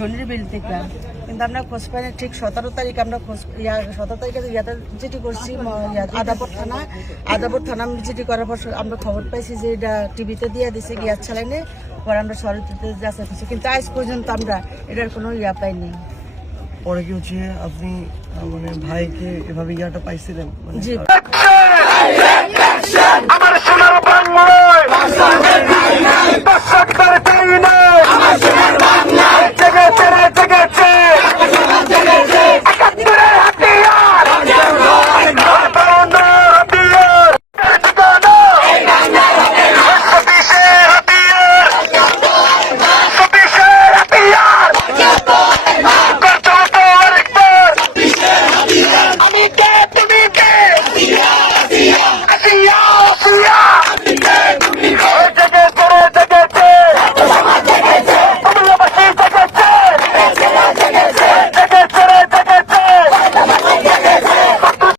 শনির বিল থেকে, কিন্তু আমরা খোঁজ পাই না। ঠিক 17 তারিখ আমরা 17 তারিখে ইয়াতে চিঠি করছি আদাপুর থানা আমি চিঠি করার পর আমরা খবর পাইছি যে এটা টিভিতে দিয়ে দিছে গ্যাস চালাইনে, পরে আমরা সরকারিতে যাচাই করছি, কিন্তু আজ পর্যন্ত আমরা এটার কোনো ইয়া পাইনি। পরে কি হচ্ছে আপনি মানে ভাইকে এভাবে ইয়াটা পাইছিলেন? জি। আমার সোনার বাংলায়